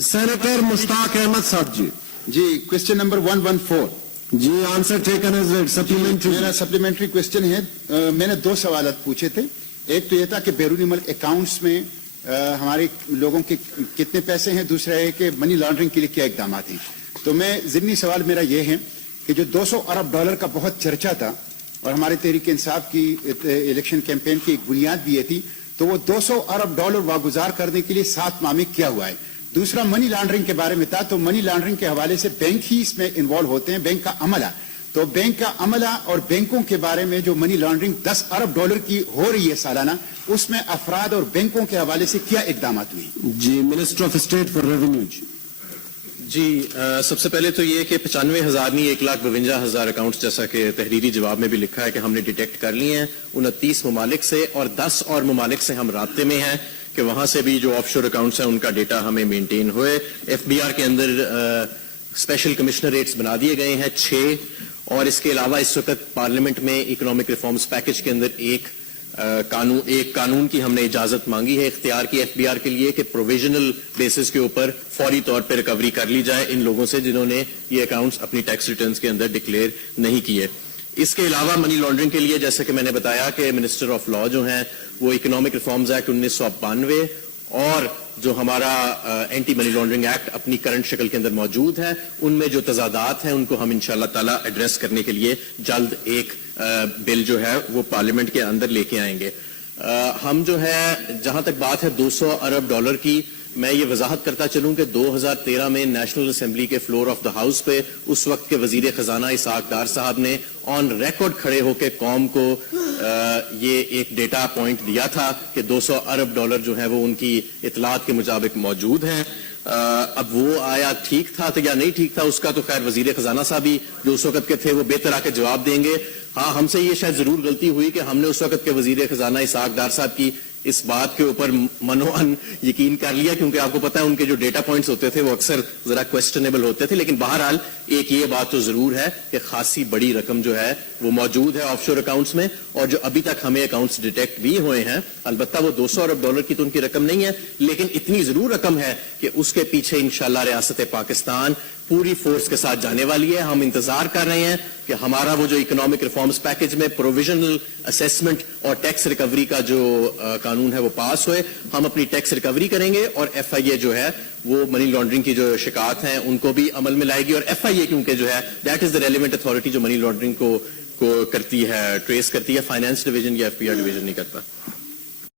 Senator Mushtaq Ahmed Sahab ji. जी, question number 114. जी, answer taken as read. Supplementary. मेरा supplementary question है. मैंने दो सवाल पूछे थे. एक तो ये था कि बैरूनी मुल्क अकाउंट्स में हमारे लोगों के कितने पैसे हैं. दूसरा है कि मनी लॉन्ड्रिंग के लिए क्या इकदाम हैं. तो मैं ज़िमनी सवाल मेरा ये है कि जो 200 अरब डॉलर का बहुत चर्चा था और हमारे तहरीक इंसाफ की इलेक्शन कैंपेन की एक बुनियाद भी ये थी, तो वो 200 अरब डॉलर वागुजार करने के लिए 7 माह में क्या हुआ है. दूसरा मनी लॉन्ड्रिंग के बारे में था. तो मनी लॉन्ड्रिंग के हवाले से बैंक ही इसमें इन्वॉल्व होते हैं, बैंक का अमला. तो बैंक का अमला और बैंकों के बारे में जो मनी लॉन्ड्रिंग 10 अरब डॉलर की हो रही है सालाना, उसमें अफराद और बैंकों के हवाले से क्या इकदाम हुए. जी, minister of state for revenue. जी, सबसे पहले तो ये कि 95,000 नहीं 1,52,000 अकाउंट्स, जैसा कि तहरीरी जवाब में भी लिखा है कि हमने डिटेक्ट कर लिए हैं 29 ममालिक से, और 10 और ममालिक से हम राब्ते में हैं कि वहां से भी जो ऑफशोर अकाउंट्स हैं उनका डेटा हमें मेंटेन होए. FBR के अंदर स्पेशल कमिश्नरेट्स बना दिए गए हैं 6, और इसके अलावा इस वक्त पार्लियामेंट में इकोनॉमिक रिफॉर्म्स पैकेज के अंदर एक कानून की हमने इजाजत मांगी है, इख्तियार की FBR के लिए कि प्रोविजनल बेसिस के ऊपर फौरी तौर पर रिकवरी कर ली जाए इन लोगों से जिन्होंने ये अकाउंट्स अपनी टैक्स रिटर्न्स के अंदर डिक्लेयर नहीं किए. इसके अलावा मनी लॉन्ड्रिंग के लिए जैसे कि मैंने बताया कि मिनिस्टर ऑफ लॉ जो हैं वो इकोनॉमिक रिफॉर्म्स एक्ट 1992 और जो हमारा एंटी मनी लॉन्ड्रिंग एक्ट अपनी करंट शक्ल के अंदर मौजूद है, उनमें जो तजादात हैं उनको हम इंशाअल्लाह ताला एड्रेस करने के लिए जल्द एक बिल जो है वो पार्लियामेंट के अंदर लेके आएंगे. हम जो है, जहां तक बात है 200 अरब डॉलर की, मैं ये वजाहत करता चलूं कि 2013 में नेशनल असेंबली के फ्लोर ऑफ द हाउस पे उस वक्त के वजीर खजाना इसहाक डार साहब ने ऑन रिकॉर्ड खड़े होकर कौम को ये एक डेटा पॉइंट दिया था कि 200 अरब डॉलर जो है वो उनकी इतलात के मुताबिक मौजूद हैं. अब वो आया ठीक था तो या नहीं ठीक था, उसका तो खैर वजीर खजाना साहब ही जो उस वक्त के थे वो बेहतर आके जवाब देंगे. हाँ, हमसे ये शायद जरूर गलती हुई कि हमने उस वक्त के वजीर खजाना इसहाक डार साहब की इस बात के ऊपर मनोअन यकीन कर लिया, क्योंकि आपको पता है उनके जो डेटा पॉइंट्स होते थे वो अक्सर जरा क्वेश्चनेबल होते थे. लेकिन बहरहाल एक ये बात तो जरूर है कि खासी बड़ी रकम जो है वो मौजूद है ऑफशोर अकाउंट्स में, और जो अभी तक हमें अकाउंट्स डिटेक्ट भी हुए हैं, अलबत्ता वो 200 अरब डॉलर की तो उनकी रकम नहीं है, लेकिन इतनी जरूर रकम है कि उसके पीछे इंशाअल्लाह रियासत पाकिस्तान पूरी फोर्स के साथ जाने वाली है. हम इंतजार कर रहे हैं कि हमारा वो जो इकोनॉमिक रिफॉर्म्स पैकेज में प्रोविजनल असेसमेंट और टैक्स रिकवरी का जो कानून है वो पास होए. हम अपनी टैक्स रिकवरी करेंगे और FIA जो है वो मनी लॉन्ड्रिंग की जो शिकायत हैं उनको भी अमल में लाएगी. और FIA क्योंकि जो है that is the relevant authority जो मनी लॉन्ड्रिंग को करती है, ट्रेस करती है, फाइनेंस डिवीजन या FBR डिवीजन नहीं करता.